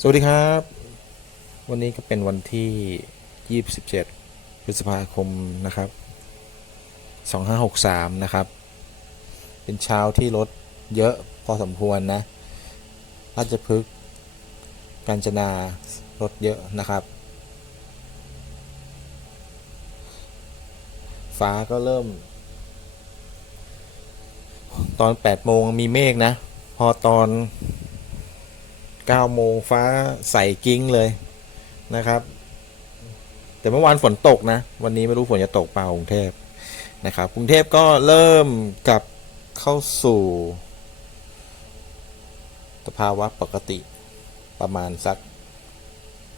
สวัสดีครับ วันนี้ก็เป็นวันที่ 27 พฤษภาคมนะครับ 2563 นะครับ เป็นเช้าที่รถเยอะพอสมควรนะราชพฤกษ์กาญจนารถเยอะนะครับ ฟ้าก็เริ่ม ตอน 8 โมงมีเมฆนะ พอตอน 9โมงฟ้าใสกิ้งเลยนะครับ แต่เมื่อวานฝนตกนะ วันนี้ไม่รู้ฝนจะตกเปล่ากรุงเทพนะครับกรุงเทพก็เริ่มกลับเข้าสู่ สภาวะปกติประมาณสัก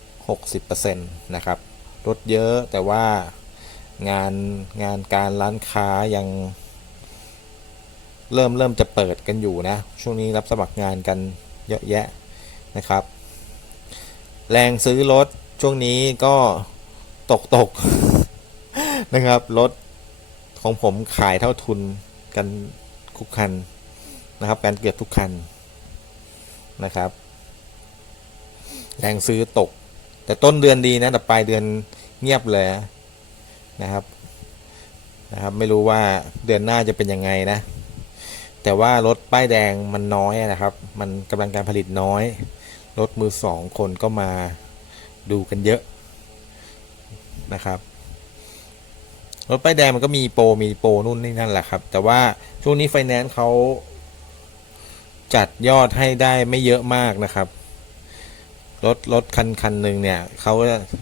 60%นะครับรถเยอะแต่ว่างานงานการร้านค้ายัง เริ่มเริ่มจะเปิดกันอยู่นะ ช่วงนี้รับสมัครงานกันเยอะแยะ นะครับ แรงซื้อรถช่วงนี้ก็ตกตกนะครับรถของผมขายเท่าทุนกันทุกคันนะครับกันเกือบทุกคันนะครับ แรงซื้อตก แต่ต้นเดือนดีนะแต่ปลายเดือนเงียบเลยนะครับนะครับ ไม่รู้ว่าเดือนหน้าจะเป็นยังไงนะ แต่ว่ารถป้ายแดงมันน้อยนะครับ มันกำลังการผลิตน้อย รถมือสองคนก็มาดูกันเยอะนะครับรถป้ายแดงมันก็มีโปรมีโปรนู่นนี่นั่นแหละครับ แต่ว่าช่วงนี้ไฟแนนซ์เขาจัดยอดให้ได้ไม่เยอะมากนะครับ รถรถคันคันหนึ่งเนี่ยเขา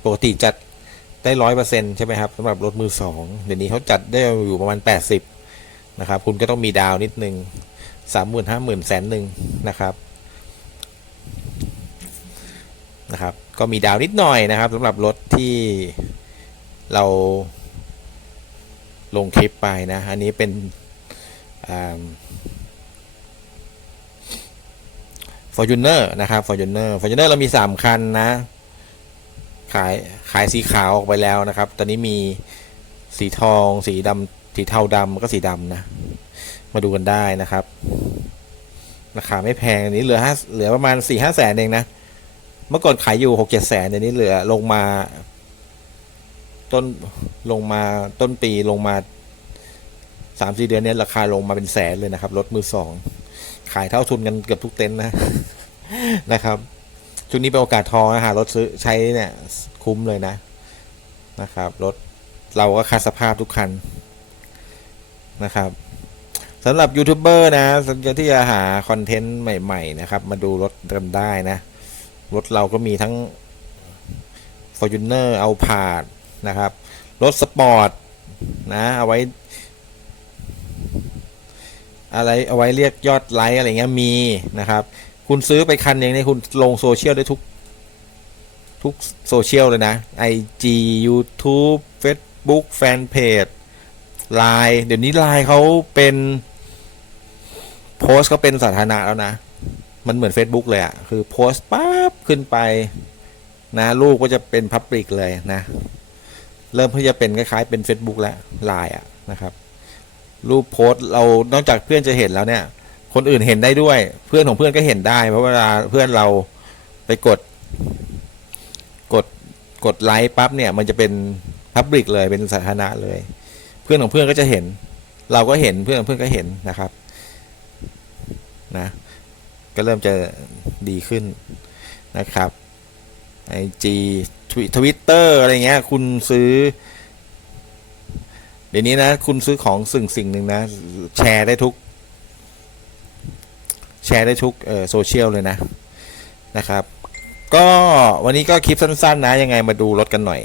ปกติจัดได้ร้อยเปอร์เซ็นใช่ไหมครับสำหรับรถมือสองเดี๋ยวนี้เขาจัดได้อยู่ประมาณแปดสิบนะครับ คุณก็ต้องมีดาวนิดนึงสามหมื่นห้าหมื่นแสนหนึ่งนะครับ นะครับ ก็มีดาวนิดหน่อยนะครับสำหรับรถที่เราลงคลิปไปนะ อันนี้เป็นฟอร์จูเนอร์นะครับฟอร์จูเนอร์ฟอร์จูเนอร์เรามีสามคันนะ ขายขายสีขาวออกไปแล้วนะครับ ตอนนี้มีสีทอง สีดำสีเทาดำก็สีดำนะ มาดูกันได้นะครับราคาไม่แพงอันนี้เหลือห้าเหลือประมาณสี่ห้าแสนเองนะ เมื่อก่อนขายอยู่หกเจ็ดแสนเดี๋ยวนี้เหลือลงมาต้นลงมาต้นปีลงมาสามสี่เดือนเนี้ยราคาลงมาเป็นแสนเลยนะครับรถมือสองขายเท่าทุนกันเกือบทุกเต็นท์นะนะครับช่วงนี้เป็นโอกาสทองนะหารถซื้อใช้เนี่ยคุ้มเลยนะนะครับรถเราก็คัดสภาพทุกคันนะครับสำหรับยูทูบเบอร์นะสนใจที่จะหาคอนเทนต์ใหม่ ๆ นะครับ มาดูรถกันได้นะ รถเราก็มีทั้ง Fortuner เอาผาดนะครับ รถสปอร์ตนะ เอาไว้ อะไรเอาไว้เรียกยอดไลค์อะไรเงี้ยมีนะครับ คุณซื้อไปคันเองเนี่ยคุณลงโซเชียลได้ทุก ทุกโซเชียลเลยนะ IG YouTube Facebook Fanpage Line เดี๋ยวนี้ Line เขาเป็น โพสต์เขาเป็นสาธารณะแล้วนะ มันเหมือน Facebook เลยอะคือโพสต์ปั๊บขึ้นไปนะลูกก็จะเป็นพับลิกเลยนะ เริ่มเพื่จะเป็นคล้ายๆเป็น Facebook แล้วไลน์อะนะครับ รูปโพสต์เรานอกจากเพื่อนจะเห็นแล้วเนี่ย คนอื่นเห็นได้ด้วย เพื่อนของเพื่อนก็เห็นได้ เพราะเวลาเพื่อนเราไปกด กดกดไลค์ปั๊บเนี่ย มันจะเป็นพับลิกเลยเป็นสาธารณะเลย เพื่อนของเพื่อนก็จะเห็น เราก็เห็นเพื่อนของเพื่อนก็เห็นนะครับ นะ ก็เริ่มจะดีขึ้นนะครับไอจีทวิตเตอร์อะไรเงี้ย คุณซื้อ เดี๋ยวนี้นะ คุณซื้อของสิ่งสิ่งหนึ่งนะ แชร์ได้ทุก แชร์ได้ทุกเอ่อโซเชียลเลยนะ นะครับ ก็วันนี้ก็คลิปสั้น ๆ นะ ยังไงมาดูรถกันหน่อย